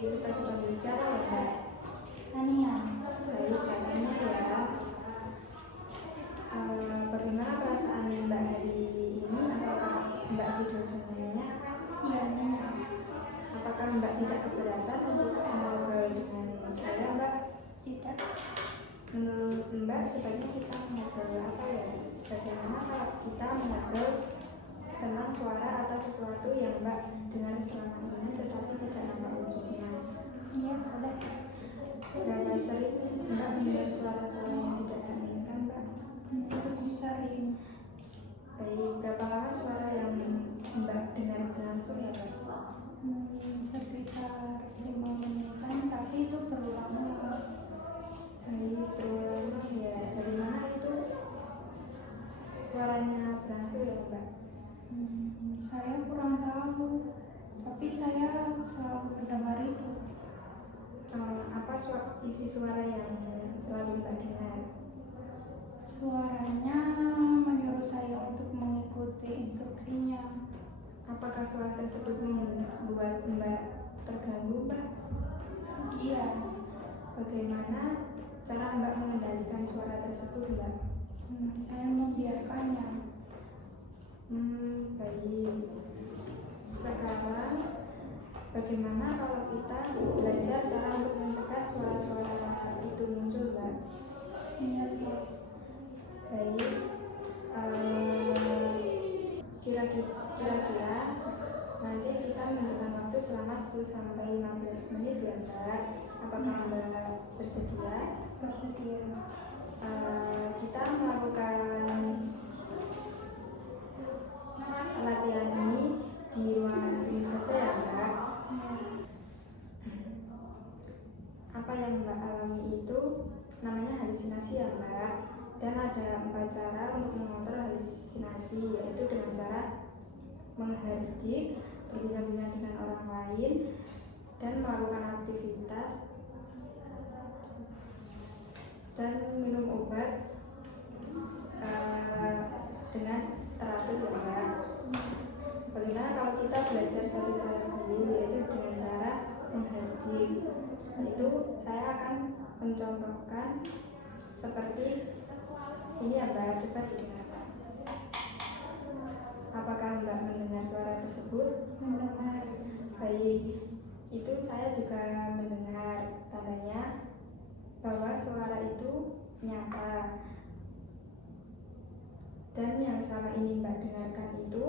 sebagai pembicara ya Mbak. Tania. Baik, katanya ya. Bagaimana perasaan Mbak hari ini? Apakah Mbak tidur dengan nyenyak? Iya, Nina. Apakah Mbak tidak keberatan untuk ngobrol dengan saya Mbak? Tidak. Menurut Mbak sebaiknya kita ngobrol apa ya? Bagaimana kalau kita mengobrol tentang suara atau sesuatu yang Mbak dengar selama ini tetapi tidak nampak wujudnya? Iya, boleh. Berapa sering Mbak mendengar suara-suara yang tidak diinginkan Mbak? Sering. Baik, berapa lama suara yang Mbak dengar berlangsung ya Mbak? Sekitar 5 menitan, tapi itu berulang-ulang. Baik, berulang ya. Dari mana itu suaranya berlangsung ya Mbak? Saya kurang tahu, tapi saya selalu mendengar itu. Apa isi suara yang selalu Mbak dengar? Suaranya menyuruh saya untuk mengikuti instruksinya. Apakah suara tersebut membuat Mbak terganggu Mbak? Iya. Bagaimana cara Mbak mengendalikan suara tersebut Mbak? Saya membiarkannya. Baik. Sekarang bagaimana kalau kita belajar cara untuk mencegah suara-suara itu muncul Mbak? Iya. Baik. Kira-kira nanti kita membutuhkan waktu selama 10-15 menit ya Mbak. Apakah Mbak bersedia? Bersedia. Kita melakukan latihan ini di ruangan ini saja ya Mbak. Apa yang Mbak alami itu namanya halusinasi ya Mbak. Dan ada 4 cara untuk mengontrol halusinasi, yaitu dengan cara menghardik, berbincang-bincang dengan orang lain, dan melakukan aktivitas dan minum obat dengan teratur ya Mbak. Bagaimana kalau kita belajar satu cara dulu, yaitu dengan cara menghardik. Itu saya akan mencontohkan seperti ini ya Mbak, coba didengarkan. Apakah Mbak mendengar suara tersebut? Mendengar. Baik, itu saya juga mendengar. Tandanya bahwa suara itu nyata. Dan yang selama ini Mbak dengarkan itu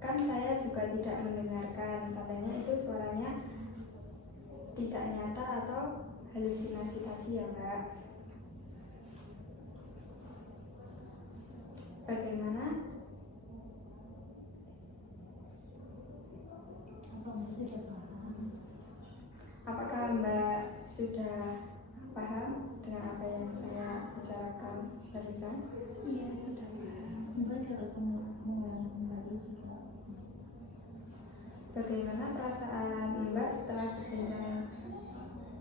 kan saya juga tidak mendengarkan. Tandanya itu suaranya tidak nyata atau halusinasi tadi ya Mbak. Bagaimana? Apakah Mbak sudah paham dengan apa yang saya bicarakan barusan? Iya, sudah. Mbak coba mengulangi kembali jika. Bagaimana perasaan Mbak setelah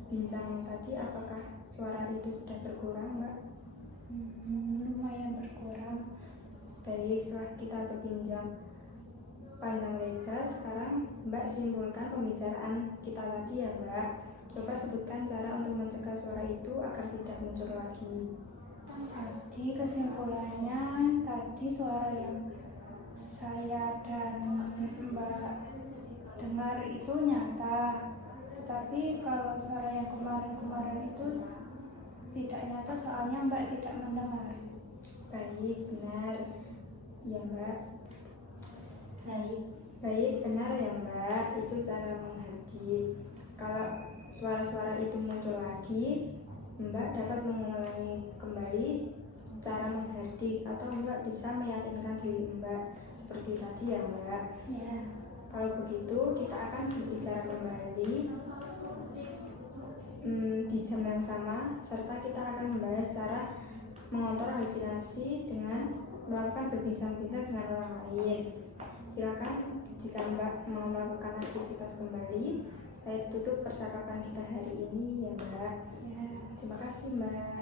bincang tadi? Apakah suara itu sudah berkurang Mbak? Lumayan berkurang. Baik, setelah kita berbincang panjang lebar, sekarang Mbak simpulkan pembicaraan kita tadi ya Mbak. Coba sebutkan cara untuk mencegah suara itu agar tidak muncul lagi. Jadi kesimpulannya tadi suara yang saya dan Mbak dengar itu nyata. Tapi kalau suara yang kemarin-kemarin itu tidak nyata, soalnya Mbak tidak mendengar. Baik, benar ya Mbak. Baik, Benar ya Mbak. Itu cara menghardik. Kalau suara-suara itu muncul lagi, Mbak dapat mengulangi kembali cara menghardik, atau Mbak bisa meyakinkan diri Mbak seperti tadi ya Mbak. Ya. Kalau begitu kita akan berbicara kembali di jam yang sama, serta kita akan membahas cara mengontrol halusinasi dengan melakukan berbincang-bincang dengan orang lain. Silakan jika Mbak mau melakukan aktivitas kembali. Saya tutup percakapan kita hari ini ya Mbak. Ya. Terima kasih Mbak.